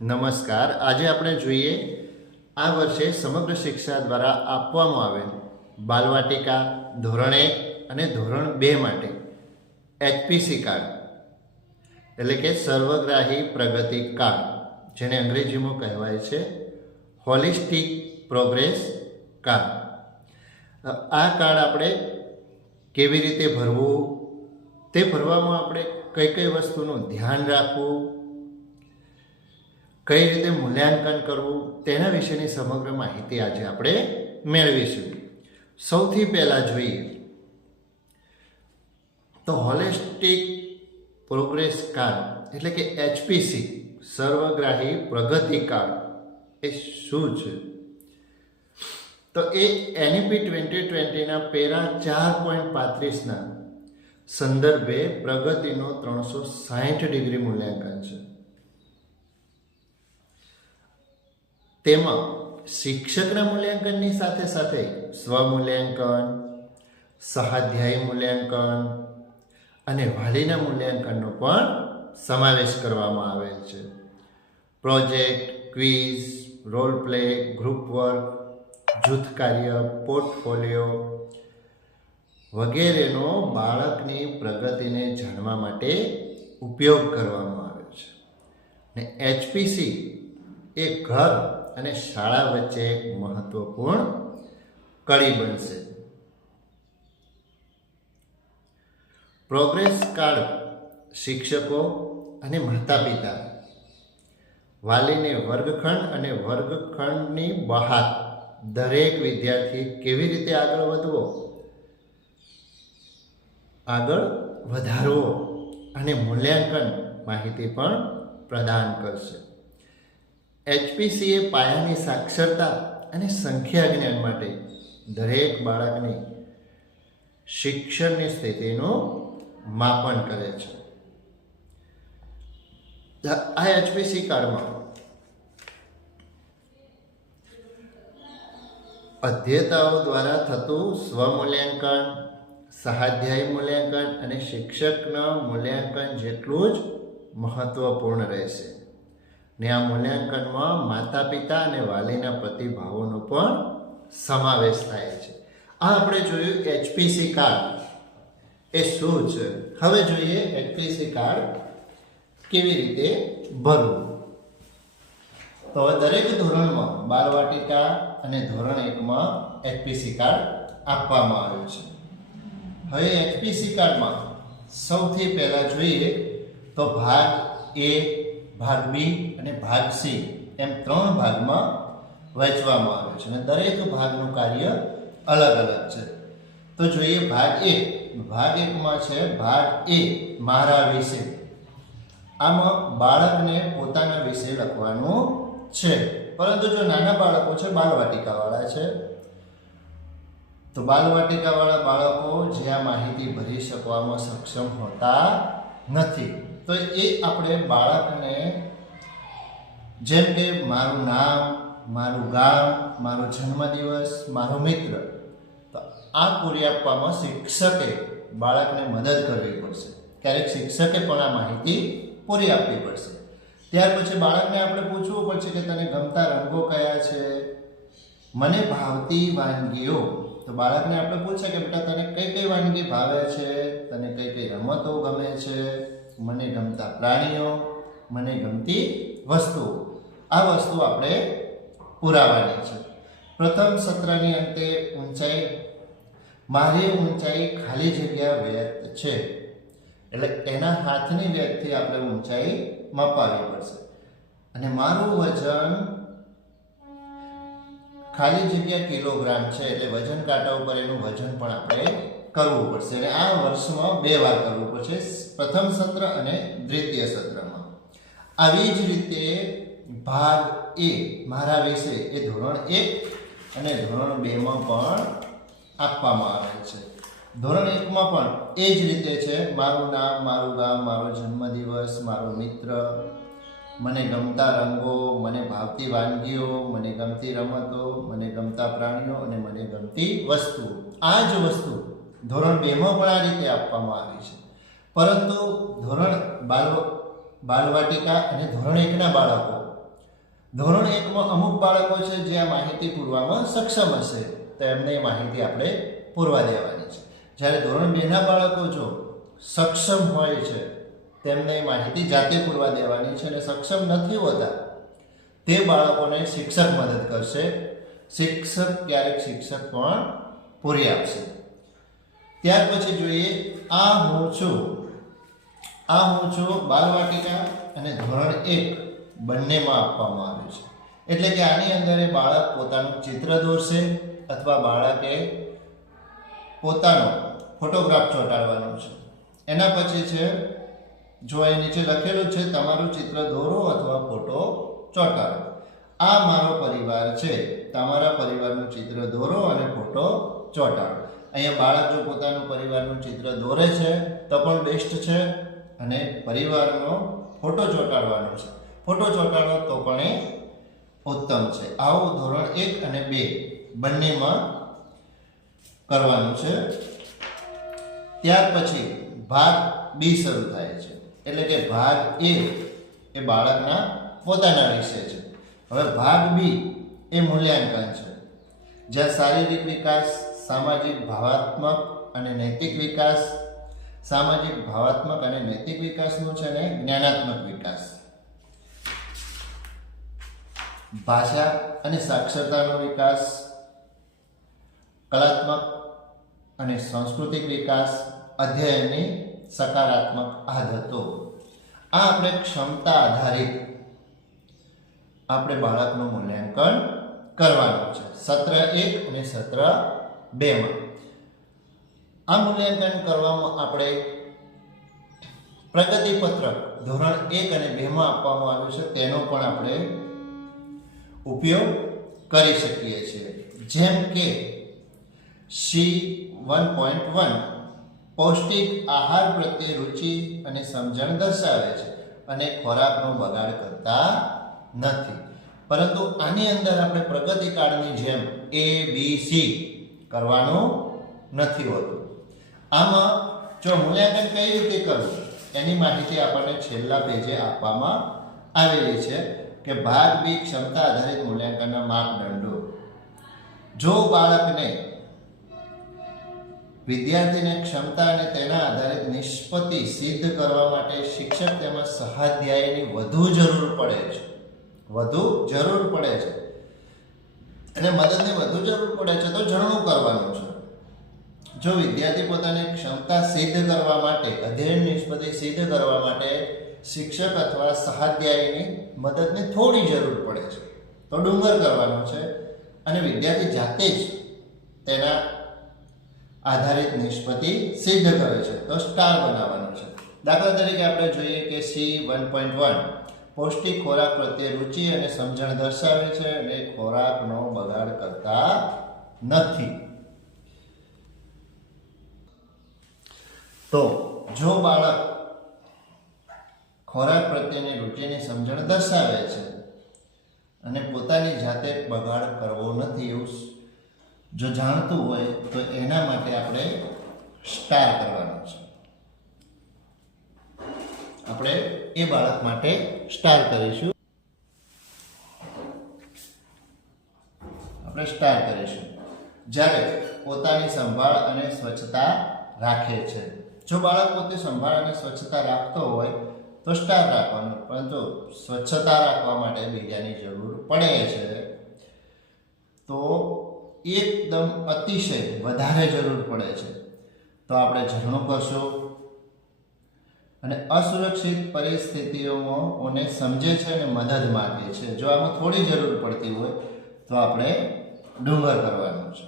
નમસ્કાર. આજે આપણે જોઈએ આ વર્ષે સમગ્ર શિક્ષા દ્વારા આપવામાં આવેલ બાલવાટિકા ધોરણ 1 અને ધોરણ 2 માટે HPC કાર્ડ એટલે કે સર્વગ્રાહી પ્રગતિ કાર્ડ, જેને અંગ્રેજીમાં કહેવાય છે હોલિસ્ટિક પ્રોગ્રેસ કાર્ડ. આ કાર્ડ આપણે કેવી રીતે ભરવું, તે ભરવામાં આપણે કઈ કઈ વસ્તુનું ધ્યાન રાખવું, કઈ રીતે મૂલ્યાંકન કરવું, તેના વિશેની સમગ્ર માહિતી આજે આપણે મેળવીશું. સૌથી પહેલાં જોઈએ તો હોલિસ્ટિક પ્રોગ્રેસ કાર્ડ એટલે કે HPC સર્વગ્રાહી પ્રગતિ કાર્ડ એ શું છે? તો એ NEP 2020ના પેરા 4.35ના સંદર્ભે પ્રગતિનો 360 ડિગ્રી મૂલ્યાંકન છે. તેમાં શિક્ષકના મૂલ્યાંકનની સાથે સાથે સ્વમૂલ્યાંકન, સહાધ્યાયી મૂલ્યાંકન અને વાલીના મૂલ્યાંકનનો પણ સમાવેશ કરવામાં આવેલ છે. Project, quiz, role play, group work, જૂથ કાર્ય, પોર્ટફોલિયો વગેરેનો બાળકની પ્રગતિને જાણવા માટે ઉપયોગ કરવામાં આવે છે. ને HPC એ ઘર અને શાળા વચ્ચે એક મહત્વપૂર્ણ કડી બનશે. પ્રોગ્રેસ કાર્ડ શિક્ષકો અને માતા પિતા વાલીને વર્ગખંડ અને વર્ગખંડની બહાર દરેક વિદ્યાર્થી કેવી રીતે આગળ વધારવો અને મૂલ્યાંકન માહિતી પણ પ્રદાન કરશે. HPC એ પાયાની સાક્ષરતા અને સંખ્યા જ્ઞાન માટે દરેક બાળકની શિક્ષણની સ્થિતિનું માપન કરે છે. આ HPC કાર્ડમાં અધ્યેતાઓ દ્વારા થતું સ્વમૂલ્યાંકન, સહાધ્યાયી મૂલ્યાંકન અને શિક્ષકના મૂલ્યાંકન જેટલું જ મહત્વપૂર્ણ રહેશે. ને આ મૂલ્યાંકનમાં માતા પિતા અને વાલીના પ્રતિભાવોનો પણ સમાવેશ થાય છે. આ આપણે જોયું HPC કાર્ડ એ શું છે. હવે જોઈએ HPC કાર્ડ કેવી રીતે ભરવું. તો દરેક ધોરણમાં બાલવાટિકા અને ધોરણ 1માં HPC કાર્ડ આપવામાં આવ્યું છે. હવે HPC કાર્ડમાં સૌથી પહેલાં જોઈએ તો ભાગ A, ભાગ B અને ભાગ C એમ 3 ભાગમાં વહેંચવામાં આવ્યું છે અને દરેક ભાગનું કાર્ય અલગ અલગ છે. તો જોઈએ ભાગ A. ભાગ 1માં છે ભાગ A મારા વિશે. આમાં બાળકને પોતાના વિશે લખવાનું છે, પરંતુ જો નાના બાળકો છે, બાલવાટિકાવાળા છે, તો બાલવાટિકાવાળા બાળકો જે આ માહિતી ભરી શકવામાં સક્ષમ હોતા નથી. તો એ આપણે બાળકને જેમ કે મારું નામ, મારું ગામ, મારો જન્મદિવસ, મારો મિત્ર, તો આ પૂરી આપવામાં શિક્ષકે બાળકને મદદ કરવી પડશે. ક્યારેક શિક્ષકે પણ આ માહિતી પૂરી આપવી પડશે. ત્યાર પછી બાળકને આપણે પૂછવું પડશે કે તને ગમતા રંગો કયા છે, મને ભાવતી વાનગીઓ. તો બાળકને આપણે પૂછે કે બેટા તને કઈ કઈ વાનગી ભાવે છે, તને કઈ કઈ રમતો ગમે છે, મને ગમતા પ્રાણીઓ, મને ગમતી વસ્તુઓ. આ વસ્તુ આપણે પુરાવાની છે. પ્રથમ સત્રની અંતે ઊંચાઈ, મારી ઊંચાઈ ખાલી જગ્યા વ્યક્ત છે, એટલે એના હાથની વ્યક્તથી આપણે ઊંચાઈ માપવી પડશે. અને મારું વજન ખાલી જગ્યા કિલોગ્રામ છે, એટલે વજન કાંટા ઉપર એનું વજન પણ આપણે કરવું પડશે. અને આ વર્ષમાં 2 વાર કરવું પડશે, પ્રથમ સત્ર અને દ્વિતીય સત્રમાં. આવી જ રીતે ભાગ A મારા વિશે એ ધોરણ 1 અને ધોરણ 2માં પણ આપવામાં આવે છે. ધોરણ 1માં પણ એ જ રીતે છે. મારું નામ, મારું ગામ, મારો જન્મદિવસ, મારો મિત્ર, મને ગમતા રંગો, મને ભાવતી વાનગીઓ, મને ગમતી રમતો, મને ગમતા પ્રાણીઓ અને મને ગમતી વસ્તુઓ. આ જ વસ્તુ ધોરણ 2માં પણ આ રીતે આપવામાં આવી છે. પરંતુ બાલવાટિકા અને ધોરણ 1ના બાળકો, ધોરણ 1માં અમુક બાળકો છે જે આ માહિતી પૂરવામાં સક્ષમ હશે તો એમને એ માહિતી આપણે પૂરવા દેવાની છે. જ્યારે ધોરણ 2ના બાળકો જો સક્ષમ હોય છે તેમને એ માહિતી જાતે પૂરવા દેવાની છે, અને સક્ષમ નથી હોતા તે બાળકોને શિક્ષક મદદ કરશે. ક્યારેક શિક્ષક પણ પૂરી આપશે. ત્યાર પછી જોઈએ આ હું છું બાલવાટિકા અને ધોરણ 1 બંનેમાં આપવામાં આવ્યું છે. એટલે કે આની અંદર એ બાળક પોતાનું ચિત્ર દોરશે અથવા બાળકે પોતાનો ફોટોગ્રાફ ચોંટાડવાનો છે. એના પછી છે જો એ નીચે લખેલું છે તમારું ચિત્ર દોરો અથવા ફોટો ચોંટાડો. આ મારો પરિવાર છે, તમારા પરિવારનું ચિત્ર દોરો અને ફોટો ચોંટાડો. અહીંયા બાળક જો પોતાનું પરિવારનું ચિત્ર દોરે છે તો પણ બેસ્ટ છે, અને પરિવારનો ફોટો ચોંટાડવાનો છે, ફોટો ચોંટાડો તો પણ એ ઉત્તમ છે. આવું ધોરણ 1 અને 2 બંનેમાં કરવાનું છે. ત્યાર પછી ભાગ બી શરૂ થાય છે. એટલે કે ભાગ એ બાળકના પોતાના વિશે છે. હવે ભાગ બી એ મૂલ્યાંકન છે, જ્યાં શારીરિક વિકાસ, સામાજિક ભાવાત્મક અને નૈતિક વિકાસ, સામાજિક ભાવાત્મક અને નૈતિક વિકાસનું છે, અને જ્ઞાનાત્મક વિકાસ, ભાષા અને સાક્ષરતાનો વિકાસ, કલાત્મક અને સાંસ્કૃતિક વિકાસ, અધ્યયનની સકારાત્મક આદતો. આ આપણે ક્ષમતા આધારિત આપણે બાળકનું મૂલ્યાંકન કરવાનું છે સત્ર 1 અને સત્ર 2માં. આ મૂલ્યાંકન કરવામાં આપણે પ્રગતિપત્રક ધોરણ 1 અને 2માં આપવામાં આવ્યું છે તેનો પણ આપણે ઉપયોગ કરી શકીએ છીએ. જેમ કે C1.1 પૌષ્ટિક આહાર પ્રત્યે રુચિ અને સમજણ દર્શાવે છે અને ખોરાકનો બગાડ કરતા નથી. પરંતુ આની અંદર આપણે પ્રગતિકાળની જેમ ABC કરવાનું નથી હોતું. આમાં જો મૂલ્યાંકન કઈ રીતે કરવું એની માહિતી આપણને છેલ્લા પેજે આપવામાં આવેલી છે કે ભાગ બી ક્ષમતા આધારિત મૂલ્યાંકનના માપદંડો. જો બાળકને વિદ્યાર્થીને ક્ષમતા અને તેના આધારિત નિષ્પત્તિ સિદ્ધ કરવા માટે શિક્ષક તેમજ સહાધ્યાયની વધુ જરૂર પડે છે અને મદદની વધુ જરૂર પડે છે તો જણવું કરવાનું છે. જો વિદ્યાર્થી પોતાની ક્ષમતા સિદ્ધ કરવા માટે, અધ્યયન નિષ્પત્તિ સિદ્ધ કરવા માટે શિક્ષક અથવા સહાધ્યાયની મદદની થોડી જરૂર પડે છે તો ડુંગર કરવાનો છે, અને વિદ્યાર્થી જાતે જ તેના આધારિત નિષ્પત્તિ સિદ્ધ કરે છે તો સ્ટાર બનાવવાનું છે. દાખલા તરીકે આપણે જોઈએ કે C1.1 પૌષ્ટિક ખોરાક પ્રત્યે રુચિ અને સમજણ દર્શાવે છે અને ખોરાકનો બગાડ કરતા નથી. તો જો બાળક ખોરાક પ્રત્યેની રુચિની સમજણ દર્શાવે છે અને પોતાની જાતે બગાડ કરવો નથી એવું જો જાણતું હોય તો એના માટે આપણે સ્ટાર કરવાનું છે. આપણે એ બાળક માટે સ્ટાર કરીશું. જ્યારે પોતાની સંભાળ અને સ્વચ્છતા રાખે છે. જો બાળક પોતે સંભાળ અને સ્વચ્છતા રાખતો હોય તો સ્ટાર રાખવાનું, પરંતુ સ્વચ્છતા રાખવા માટે બીજાની જરૂર પડે છે તો એકદમ અતિશય વધારે જરૂર પડે છે તો આપણે ઝરણું કરશું. અને અસુરક્ષિત પરિસ્થિતિઓમાં ઓને સમજે છે અને મદદ માંગે છે. જો આમાં થોડી જરૂર પડતી હોય તો આપણે ડુંગર કરવાનું છે.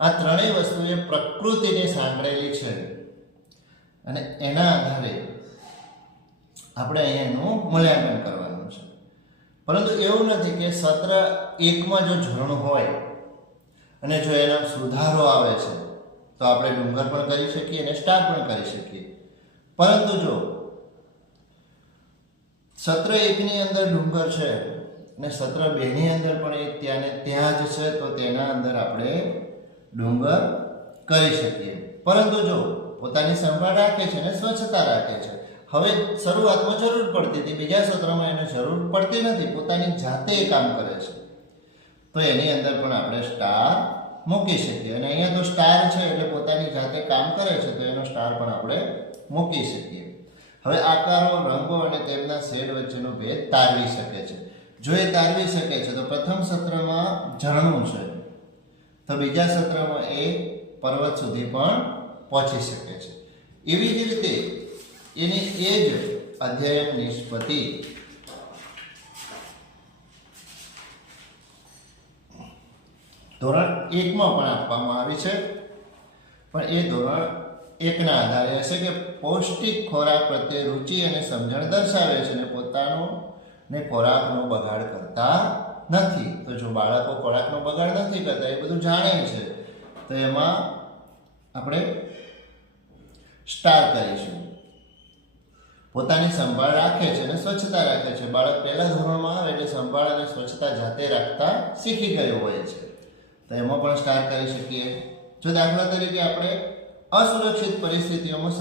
આ ત્રણેય વસ્તુ એ પ્રકૃતિને સાંકળેલી છે અને એના આધારે આપણે અહીંયાનું મૂલ્યાંકન કરવાનું છે. પરંતુ એવું નથી કે સત્ર 1માં જો ઝરણું હોય અને જો એના સુધારો આવે છે તો આપણે ડુંગર પણ કરી શકીએ અને સ્ટાર પણ કરી શકીએ. પરંતુ જો સત્ર 1ની અંદર ડુંગર છે અને સત્ર 2ની અંદર પણ એ ત્યાં જ છે તો તેના અંદર આપણે ડુંગર કરી શકીએ. પરંતુ જો પોતાની સંભાળ રાખે છે અને સ્વચ્છતા રાખે છે. હવે શરૂઆતમાં જરૂર પડતી હતી, બીજા સત્રમાં એને જરૂર પડતી નથી, પોતાની જાતે એ કામ કરે છે. તો એની અંદર પણ આપણે સ્ટાર મૂકી શકીએ. અને અહીંયા તો સ્ટાર છે એટલે પોતાની જાતે કામ કરે છે, તો એનો સ્ટાર પણ આપણે મૂકી શકીએ. હવે આકારો, રંગો અને તેમના શેડ વચ્ચેનો ભેદ તારવી શકે છે. જો એ તારવી શકે છે તો પ્રથમ સત્રમાં ઝરણું છે, તો બીજા સત્રમાં એ પર્વત સુધી પણ પહોંચી શકે છે. એવી જ રીતે એની એ જ અધ્યયન નિષ્પત્તિ ધોરણ 1 માં પણ આપવામાં આવી છે, પણ એ ધોરણ 1 ના આધારે હશે કે પૌષ્ટિક ખોરાક પ્રત્યે રુચિ અને સમજણ દર્શાવે છે અને પોતાનો ને ખોરાકનો બગાડ કરતા નથી. તો જો બાળકો ખોરાકનો બગાડ નથી કરતા, એ બધું જાણે છે, તો એમાં આપણે સ્ટાર કરીશું. પોતાની સંભાળ રાખે છે અને સ્વચ્છતા રાખે છે. બાળક પહેલા ધોરણમાં આવે એટલે સંભાળ અને સ્વચ્છતા જાતે રાખતા શીખી ગયું હોય છે, તો એમાં પણ સ્ટાર કરી શકીએ. જો દાખલા તરીકે આપણે અસુરક્ષિત પરિસ્થિતિઓમાં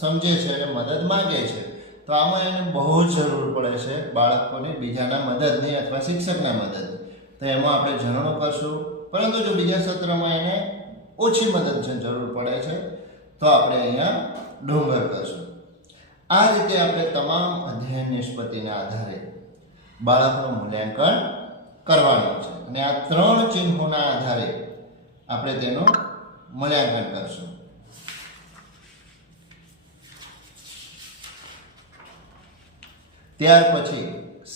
સમજે છે અને મદદ માંગે છે, તો આમાં એને બહુ જ જરૂર પડે છે બાળકોને બીજાના મદદની અથવા શિક્ષકના મદદની, તો એમાં આપણે ઝરણું કરશું. પરંતુ જો બીજા સત્રમાં એને ઓછી મદદની જરૂર પડે છે, તો આપણે અહીંયા ડુંગર કરશું. આ રીતે આપણે તમામ અધ્યયન નિષ્પત્તિના આધારે બાળકનું મૂલ્યાંકન કરવાનું છે અને આ 3 ચિહ્નોના આધારે આપણે તેનું મૂલ્યાંકન કરશું. ત્યાર પછી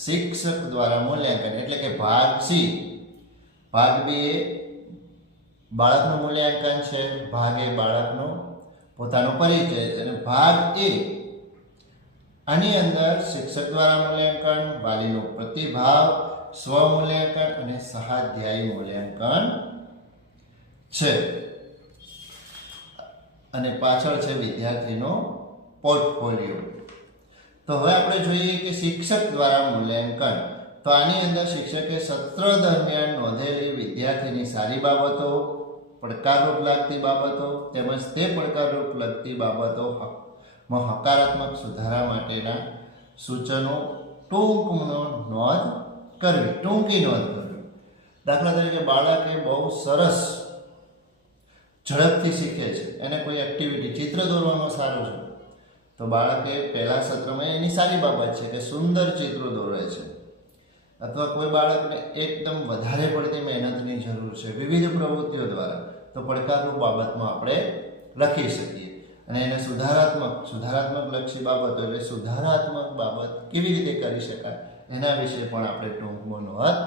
શિક્ષક દ્વારા મૂલ્યાંકન એટલે કે ભાગ સી. ભાગ બી એ બાળકનું મૂલ્યાંકન છે, ભાગ એ બાળકનો પોતાનો પરિચય, અને ભાગ એ આની અંદર શિક્ષક દ્વારા મૂલ્યાંકન, વાલીનો પ્રતિભાવ, સ્વમૂલ્યાંકન અને સહાધ્યાયી મૂલ્યાંકન છે. અને પાછળ છે વિદ્યાર્થીનો પોર્ટફોલિયો. તો હવે આપણે જોઈએ કે શિક્ષક દ્વારા મૂલ્યાંકન. તો આની અંદર શિક્ષકે સત્ર દરમિયાન નોંધેલી વિદ્યાર્થીની સારી બાબતો, પડકારરૂપ લાગતી બાબતો તેમજ તે પડકારરૂપ લાગતી બાબતોમાં હકારાત્મક સુધારા માટેના સૂચનો ટૂંકી નોંધ કરવી. દાખલા તરીકે બાળકે બહુ સરસ ઝડપથી શીખે છે, એને કોઈ એક્ટિવિટી ચિત્ર દોરવાનું સારું છે, તો બાળકે પહેલા સત્રમાં એની સારી બાબત છે કે સુંદર ચિત્રો દોરે છે. અથવા કોઈ બાળકને એકદમ વધારે પડતી મહેનતની જરૂર છે વિવિધ પ્રવૃત્તિઓ દ્વારા, તો પડકારરૂપ બાબતમાં આપણે લખી શકીએ. અને એને સુધારાત્મક લક્ષી બાબતો એટલે સુધારાત્મક બાબત કેવી રીતે કરી શકાય એના વિશે પણ આપણે ટૂંકમાં નોંધ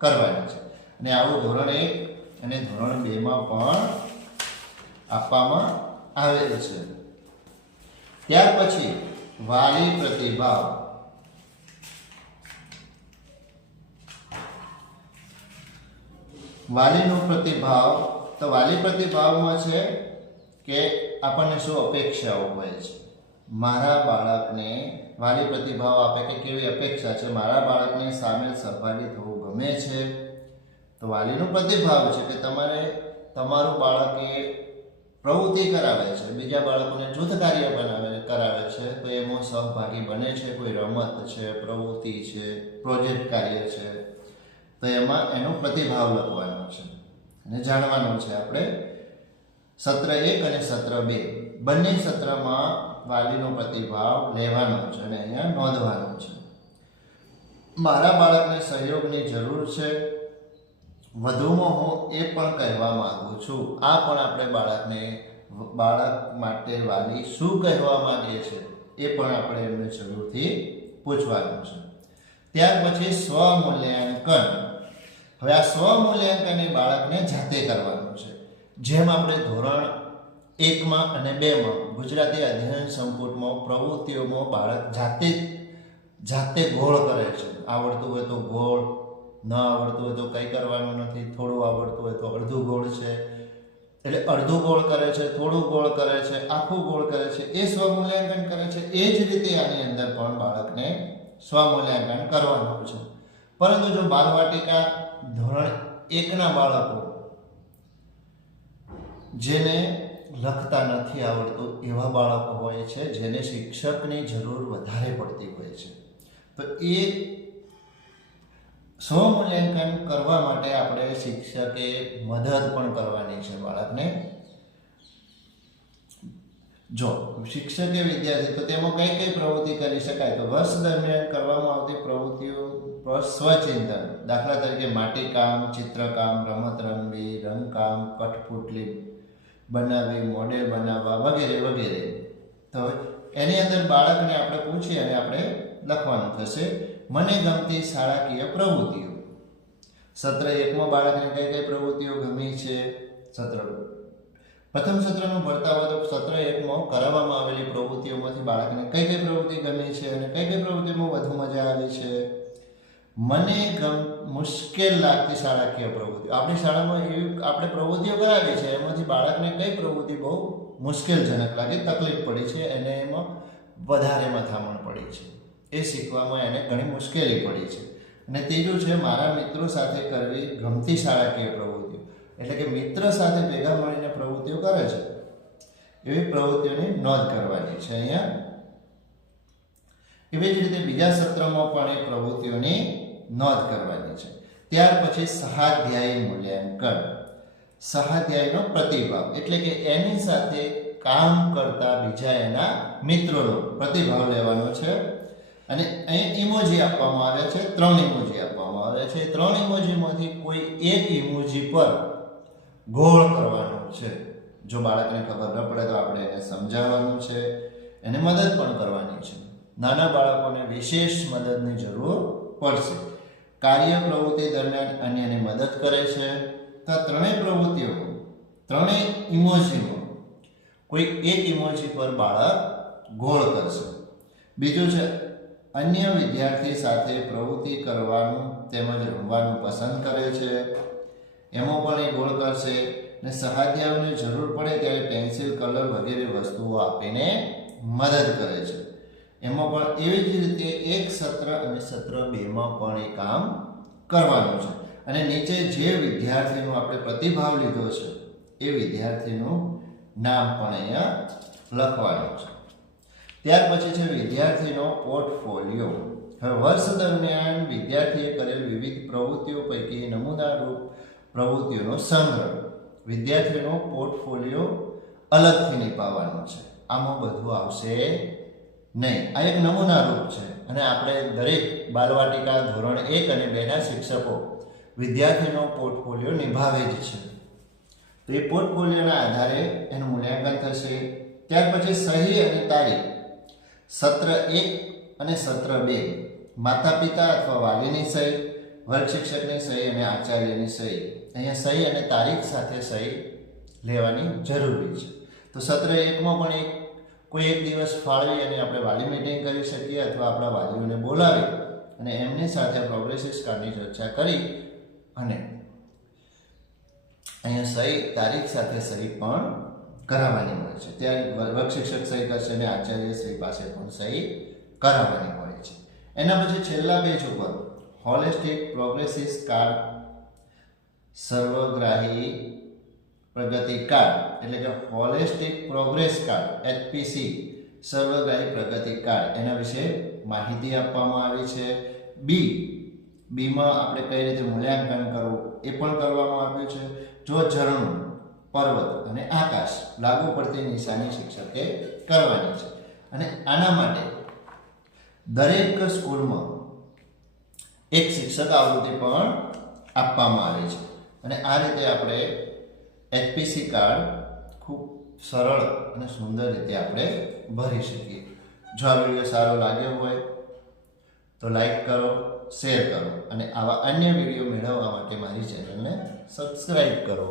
કરવાની છે. અને આવું ધોરણ 1 અને ધોરણ 2 માં પણ આપવામાં આવેલ છે. ત્યાર પછી વાલી પ્રતિભાવ. વાલીનો પ્રતિભાવ. તો વાલી પ્રતિભાવમાં છે કે આપણને શું અપેક્ષાઓ હોય છે. મારા બાળકને વાલી પ્રતિભાવ આપે કે કેવી અપેક્ષા છે, મારા બાળકને સામેલ સહભાગી થવું ગમે છે. તો વાલીનો પ્રતિભાવ છે કે તમારું બાળક એ પ્રવૃત્તિ કરાવે છે, બીજા બાળકોને જૂથ કાર્ય કરાવે છે, તો એમાં સહભાગી બને છે, કોઈ રમત છે, પ્રવૃત્તિ છે, પ્રોજેક્ટ કાર્ય છે, તો એમાં એનો પ્રતિભાવ લખવાનો છે અને જાણવાનું છે આપણે. સત્ર 1 અને સત્ર 2 બંને સત્રમાં વાલીનો પ્રતિભાવ લેવાનો છે અને અહીંયા નોંધવાનો છે. મારા બાળકને સહયોગની જરૂર છે. વધુમાં હું એ પણ કહેવા માંગુ છું. આ પણ આપણે બાળક માટે વાલી શું કહેવા માંગે છે એ પણ આપણે એમને જરૂરથી પૂછવાનું છે. ત્યાર પછી સ્વમૂલ્યાંકન. હવે આ સ્વમૂલ્યાંકન એ બાળકને જાતે કરવાનું છે. જેમ આપણે ધોરણ 1 માં અને 2 માં ગુજરાતી અધ્યયન સંપુટમાં પ્રવૃત્તિઓમાં બાળક જાતે ગોળ કરે છે. આવડતું હોય તો ગોળ, ન આવડતું હોય તો કંઈ કરવાનું નથી, થોડું આવડતું હોય તો અડધું ગોળ છે, એટલે અડધું ગોળ કરે છે, થોડું ગોળ કરે છે, આખું ગોળ કરે છે, એ સ્વમૂલ્યાંકન કરે છે. એ જ રીતે આની અંદર પણ બાળકને સ્વમૂલ્યાંકન કરવાનું છે. પરંતુ જો બાલવાટિકા ધોરણ 1 ના બાળકો જેને લખતા નથી આવડતું એવા બાળકો હોય છે જેને શિક્ષકની જરૂર વધારે પડતી હોય છે. તો એ સ્વમૂલ્યાંકન કરવા માટે આપણે શિક્ષકે મદદ પણ કરવાની છે બાળકને. જો શિક્ષકે વિદ્યાર્થી તો તેમાં કઈ કઈ પ્રવૃત્તિ કરી શકાય, તો વર્ષ દરમિયાન કરવામાં આવતી પ્રવૃત્તિઓ પર સ્વચિંતન, દાખલા તરીકે માટીકામ, ચિત્રકામ, રમત રમવી, રંગકામ, કઠપુતળી બનાવવી, મોડેલ બનાવવા વગેરે વગેરે. તો એની અંદર બાળકને આપણે પૂછીએ અને આપણે લખવાનું થશે મને ગમતી શાળાકીય પ્રવૃત્તિઓ. સત્ર 1માં બાળકને કઈ કઈ પ્રવૃત્તિઓ ગમી છે. પ્રથમ સત્રનું ભણતા હોય તો સત્ર 1માં કરાવવામાં આવેલી પ્રવૃત્તિઓમાંથી બાળકને કઈ કઈ પ્રવૃત્તિ ગમી છે અને કઈ કઈ પ્રવૃત્તિમાં વધુ મજા આવી છે. મને મુશ્કેલ લાગતી શાળાકીય પ્રવૃત્તિ, આપણી શાળામાં એવી આપણે પ્રવૃત્તિઓ કરાવી છે એમાંથી બાળકને કઈ પ્રવૃત્તિ બહુ મુશ્કેલજનક લાગી, તકલીફ પડી છે અને એમાં વધારે મથામણ પડી છે, એ શીખવામાં એને ઘણી મુશ્કેલી પડી છે. અને ત્રીજું છે મારા મિત્રો સાથે કરવી ગમતી શાળાકીય પ્રવૃત્તિઓ, એટલે કે મિત્ર સાથે ભેગા મળીને પ્રવૃત્તિઓ કરે છે એવી પ્રવૃત્તિઓની નોંધ કરવાની છે અહીંયા. એવી જ રીતે બીજા સત્રમાં પણ એ પ્રવૃત્તિઓની નોંધ કરવાની છે. ત્યાર પછી સહાધ્યાયી મૂલ્યાંકન. સહાધ્યાયનો પ્રતિભાવ એટલે કે એની સાથે કામ કરતા બીજા એના મિત્રોનો પ્રતિભાવ લેવાનો છે. અને અહીં ઇમોજી આપવામાં આવે છે, 3 ઇમોજી આપવામાં આવે છે. 3 ઇમોજીમાંથી કોઈ એક ઇમોજી પર ગોળ કરવાનું છે. જો બાળકને ખબર ન પડે તો આપણે એને સમજાવવાનું છે, એને મદદ પણ કરવાની છે. નાના બાળકોને વિશેષ મદદની જરૂર પડશે. કાર્ય પ્રવૃત્તિ દરમિયાન અન્યને મદદ કરે છે. તો આ ત્રણેય પ્રવૃત્તિઓમાં, ત્રણેય ઇમોજીમાં કોઈ એક ઇમોજી પર બાળક ગોળ કરશે. બીજું છે અન્ય વિદ્યાર્થી સાથે પ્રવૃત્તિ કરવાનું તેમજ રમવાનું પસંદ કરે છે, એમાં પણ એ ગોળ કરશે. ને સહાધ્યાયની જરૂર પડે ત્યારે પેન્સિલ, કલર વગેરે વસ્તુઓ આપીને મદદ કરે છે. એમાં પણ એવી જ રીતે એક સત્ર અને સત્ર 2માં પણ એ કામ કરવાનું છે. અને નીચે જે વિદ્યાર્થીનો આપણે પ્રતિભાવ લીધો છે એ વિદ્યાર્થીનું નામ પણ અહીંયા લખવાનું છે. ત્યાર પછી છે વિદ્યાર્થીનો પોર્ટફોલિયો. હવે વર્ષ દરમિયાન વિદ્યાર્થીએ કરેલ વિવિધ પ્રવૃત્તિઓ પૈકી નમૂનારૂપ પ્રવૃત્તિઓનો સંગ્રહ. વિદ્યાર્થીનો પોર્ટફોલિયો અલગથી નિભાવવાનો છે, આમાં બધું આવશે નહીં. આ એક નમૂનારૂપ છે અને આપણે દરેક બાલવાટિકા ધોરણ 1 અને 2ના શિક્ષકો વિદ્યાર્થીનો પોર્ટફોલિયો નિભાવે જ છે. તો એ પોર્ટફોલિયોના આધારે એનું મૂલ્યાંકન થશે. ત્યાર પછી સહી અને તારીખ. સત્ર 1 અને સત્ર 2 માતા પિતા અથવા વાલીની સહી, વર્ગ શિક્ષકની સહી અને આચાર્યની સહી. અહીંયા સહી અને તારીખ સાથે સહી લેવાની જરૂરી છે. તો સત્ર 1માં પણ કોઈ એક દિવસ ફાળવી અને આપણે વાલી મીટિંગ કરી શકીએ અથવા આપણા વાલીઓને બોલાવી અને એમની સાથે પ્રોગ્રેસિવ કાર્ડની ચર્ચા કરી અને અહીંયા સહી તારીખ સાથે સહી પણ કરાવવાની હોય છે. ત્યારે વર્ગ શિક્ષક સહી કરશે અને આચાર્ય શ્રી પાસે પણ સહી કરાવવાની હોય છે. એના પછી છેલ્લા પેજ ઉપર હોલિસ્ટિક પ્રોગ્રેસિવ કાર્ડ, સર્વગ્રાહી પ્રગતિ કાર્ડ એટલે કે હોલિસ્ટિક પ્રોગ્રેસ કાર્ડ HPC, સર્વગ્રાહી પ્રગતિ કાર્ડ, એના વિશે માહિતી આપવામાં આવી છે. બીમાં આપણે કઈ રીતે મૂલ્યાંકન કરવું એ પણ કરવામાં આવ્યું છે. જો ઝરણું, પર્વત અને આકાશ લાગુ પડતી નિશાની શિક્ષકે કરવાની છે. અને આના માટે દરેક સ્કૂલમાં એક શિક્ષક આવૃત્તિ પણ આપવામાં આવે છે. અને આ રીતે આપણે HPC કાર્ડ ખૂબ સરળ અને સુંદર રીતે આપણે ભરી શકીએ. જો આ વિડીયો સારો લાગ્યો હોય તો લાઈક કરો, શેર કરો અને આવા અન્ય વિડીયો મેળવવા માટે મારી ચેનલને સબસ્ક્રાઈબ કરો.